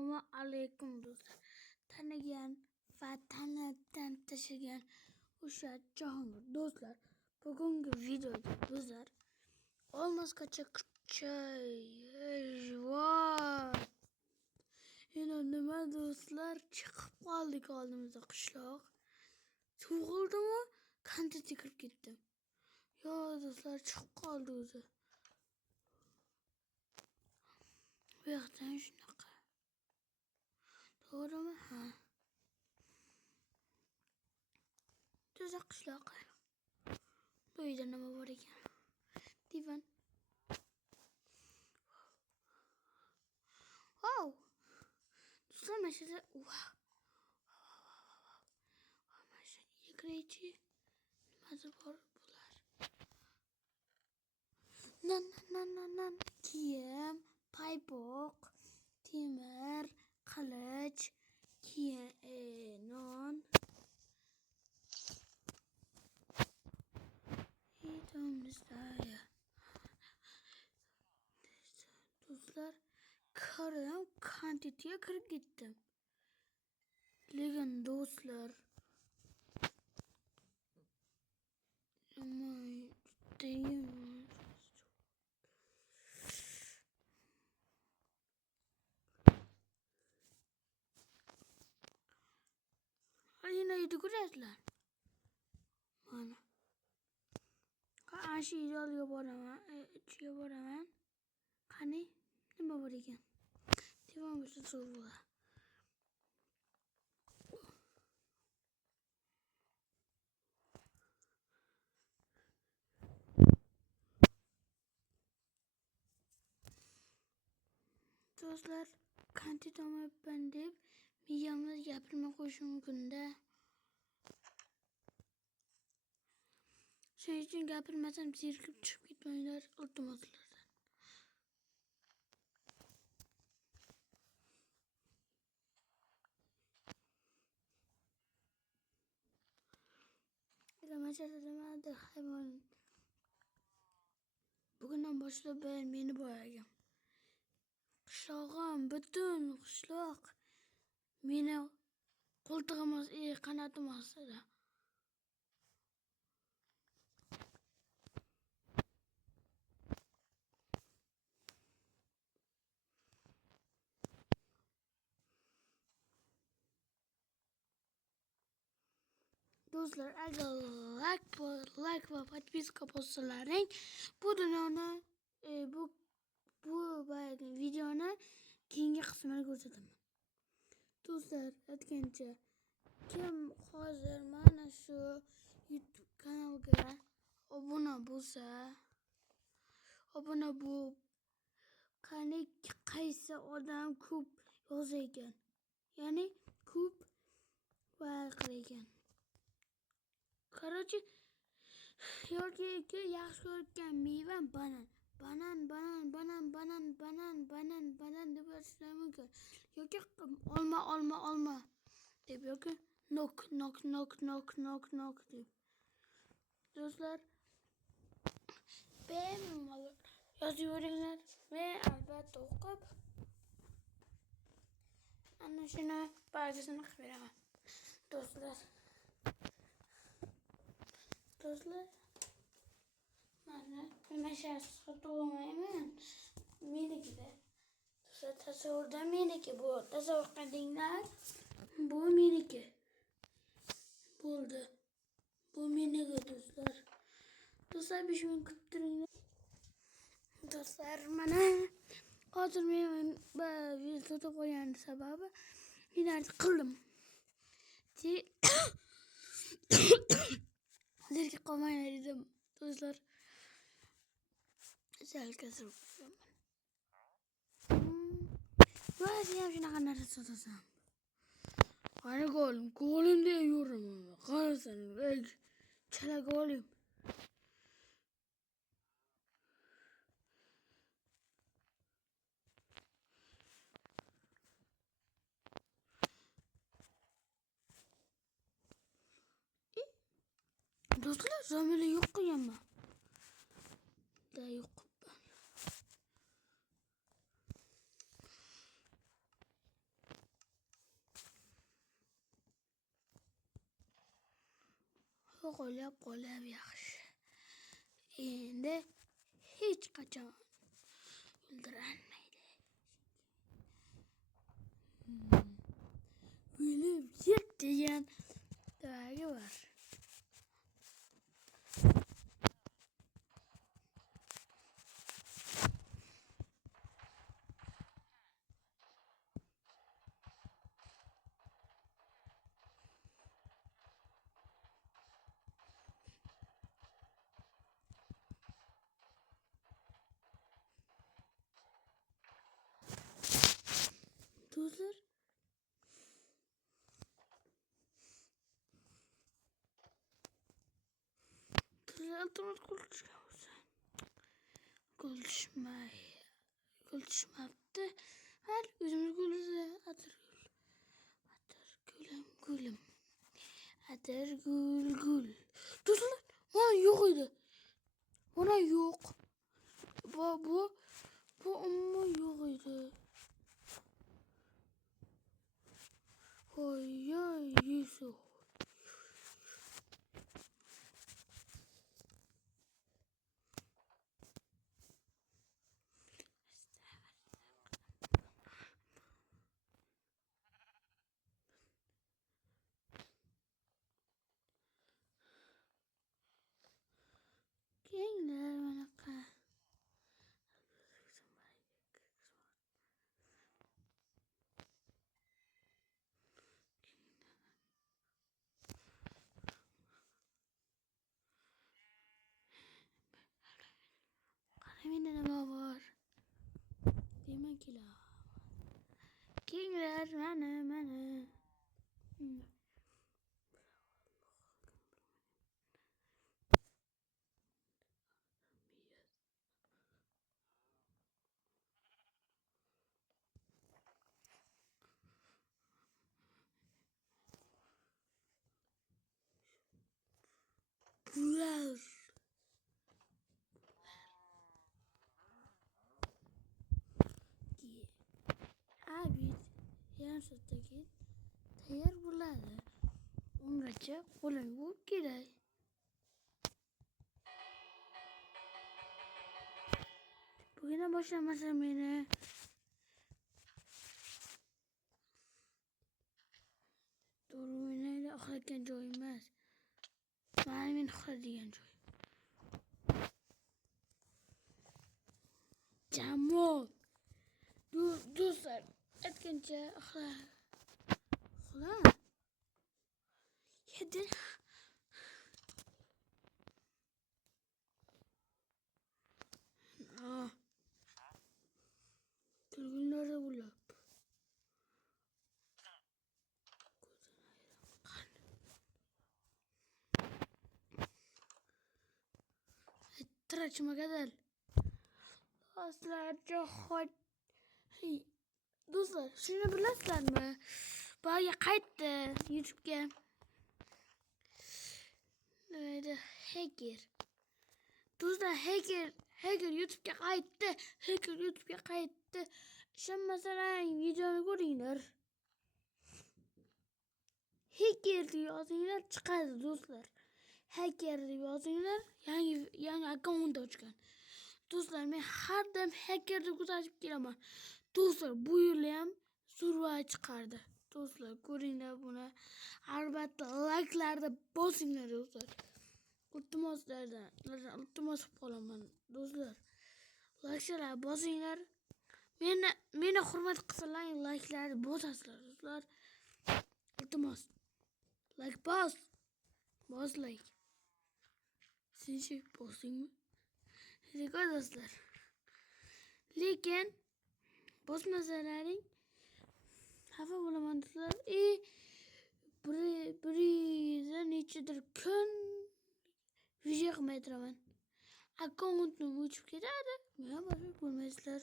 Assalomu alaykum do'stlar. Tanigan va tanatdan tashlagan o'sha jahongir do'stlar. Bugungi videoda bizlar olmoskacha voy. Yana nima do'stlar, chiqib qoldik oldimizda qishloq. Tug'ildimi? Kontetga kirib ketdim. Yo do'stlar, chiqib qoldi o'zi. Bu yoqdan shunaqa. To'g'rimi? Ha. Tuzaq qishloq. Bu yerda nima bor ekan? Divan. Wow. Do'stlar, mana shu wow. Mana shu yigirchi nimasi bor bular? Nan. Kiyim, paypoq, temir, qilich, non. Do'stlar, karam kontetga kirib ketdim. Lekin do'stlar, yine yuguradilar. Mana. Ana shu yo'lga boraman, ichiga boraman. Qani, nima bor ekan? Divan bo'lsa so'rlar. Do'stlar, kontent olmayapman deb miyamda gapirmay qo'yishim mumkin-da. Shuning uchun gapirmasam zerikib chiqib ketmanglar, iltimoslardan. Nimadir hayvon. Bugundan boshlab meni boyagan. Qishlog'im, butun qishloq meni qo'ltig'im qanotim ostida. Do'stlar, agar like va podpiska bo'lsalaring, bu dunyoni bu videoni keyingi qismini ko'rsataman. Do'stlar, aytgancha, kim hozir mana shu YouTube kanalga obuna bo'lsa, obuna bo'lib, qani qaysi odam ko'p yozar ekan. Ya'ni ko'p va qaragan. Короче, yoki yaxshi ko'rgan mevam banan deb yozishlar mumkin. Yoki olma deb, yoki nok deb. Do'stlar, bemalol yozaveringlar va albatta o'qib ana shuni barchasini qilib beraman. Do'stlar, mana shu sotuvmayman. Menikida. Do'stlar, tasavvurda meniki bu. Tasavvur qilinglar. Bu meniki. Bo'ldi. Bu meniki do'stlar. Do'stlar, 5 minut kutib turinglar. Do'stlar, mana hozir men sotib qo'ygan sababi inarti qildim. Zerikib qolmanglar dedim. Do'stlar, sal kasrib qo'yaman. Voy, ham shunaqa narsa sotasan. Qani golim deb yuraman. Qarasan, chala golim. Do'stlar, zamini yo'q qilganman. Yo'q. Yo'qolab yaxshi. Endi hech qachon o'ldirolmaydi. O'lib ket degan davagi bor. Do'stlar, iltimos qo'ltishgan bo'lsa. Qo'ltishmabdi. Hal o'zimiz qo'limizni gulim. Gul. Do'stlar, mana yo'q edi. Mana yo'q. Bu umuman yo'q edi. Voy, Yusuf. Kenglar manaqa. Qaramenda nima bor? Demaklar. Kenglar mana. Bular. Abid yarim soatdan keyin tayyor bo'ladi. Ungacha qo'lim yuvib kerak. Bugina boshlamasa meni. To'g'ri o'ynaydi, uxlayotgan joy emas. Mana men uxlaydigan joy. Jamol. Do'stlar, aytgancha uxla. Yedi. Kulgunlarda bo'lib. Trachmagadal. Do'stlar, shuni bilasizlarmi? Ba'ga qaytdi YouTube'ga. Nima hacker. Do'stlar, hacker YouTube'ga qaytdi. Ishonmasalar videoni ko'ringlar. Hacker deb yozinglar chiqadi do'stlar. Hacker deb yozinglar, yangi akkaunt ochgan. Do'stlar, men har doim hacker deb ko'tarib kelaman. Do'stlar, bu yil ham survival chiqardi. Do'stlar, ko'ringlar buni. Albatta like'larni bosinglar do'stlar. Iltimos qilib qolaman do'stlar. Like'lar bosinglar. Meni hurmat qilsalaring like'larni bosasizlar do'stlar. Iltimos. Like bos like. Senchi bosingmi? Rekord do'stlar. Lekin bosmasalaring xafa bo'laman do'stlar. Bir nechadir kun video qilmay turaman. Akkauntni o'chib ketadi. Meni boshqa ko'rmaysizlar.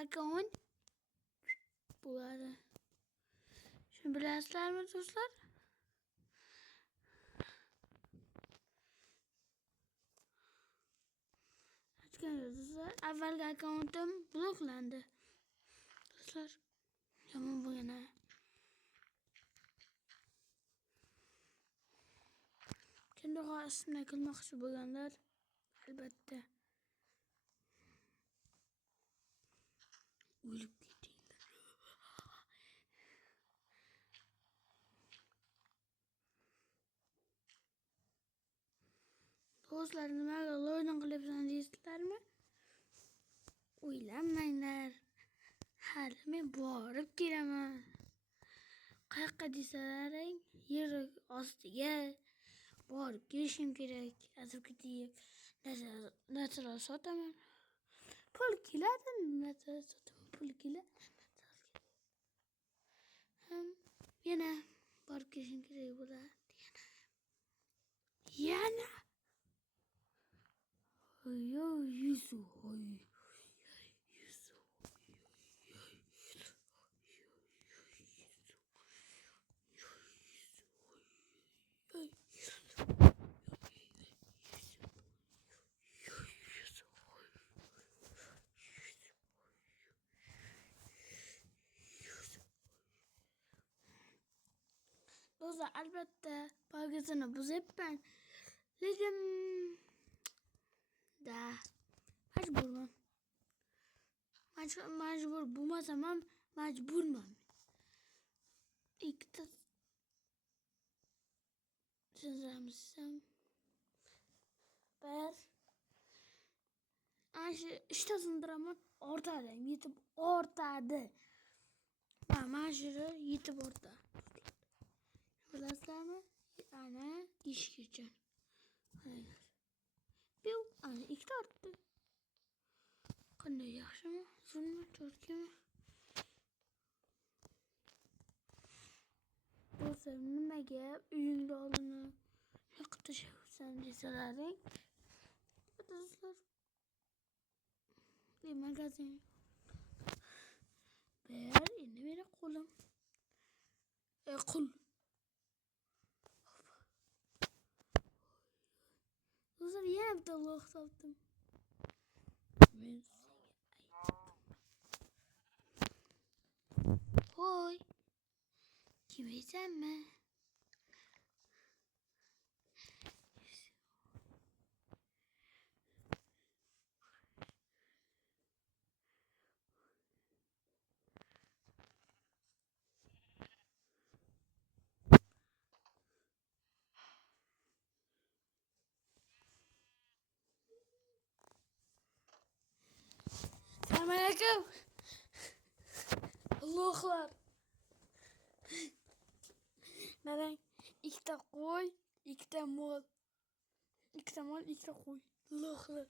Akkaunt bo'ladi. Shuni bilasizlarmi do'stlar? Do'stlar, avvalgi akkauntim bloklandi. Do'stlar, yomon bo'lgan. Aslında kılmoqchi bo'lganlar albatta o'lib ketinglar. Do'stlar, nimaga loydan qilyapsan deysizlarmi? O'ylanmanglar. Hali men borib kelaman. Qayoqqa desalaring, yer ostiga borib kelishim kerak. Azib ketib narsalar sotaman. Pul keladi, narsalar sotaman. Pul keladi. Yana borib kelishim kerak bo'ladi. Yana. Yusuf. Do'stlar, albatta poygasini buzyapman. Lekin majburman. Majbur bo'lmasam ham majburman. Ikkita chizamsam bir ana ishta sindiraman, ortadi, yetib ortadi. Mana shu yetib ortadi. Bilasizlarmi? Ana ishgacha. Ana ikkita ortdi. Qanday yaxshimi? Zo'rmi, to'rtkimi? Do'stlar, nimaga uyingni oldini yoqib tashlabsan desalaring, do'stlar, magazin endi meni qo'lim qul. Do'stlar, yana bitta loh topdim. Men Hoy, kimeysenmi? Selamünaleyküm. Allahlar. Mana ikkita qo'y, ikkita mol. Ikkita mol, ikkita qo'y. Allahlar.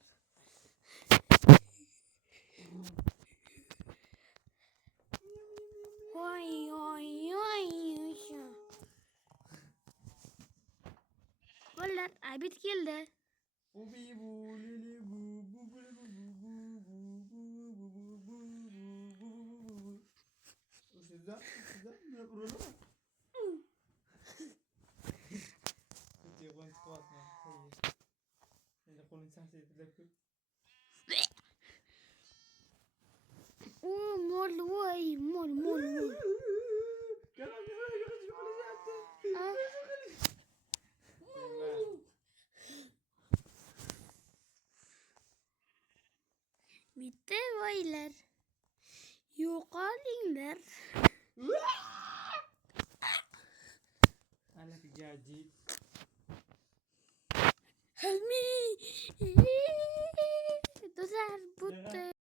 Voy. Bolalar, Abid keldi. Sizden ne burada? Telefon çıkmasın. Hayır. Telefonun sesi edilir. Mol. Gel. Bitti boylar. Yo'qolinglar. Ana bir geldi. Help me.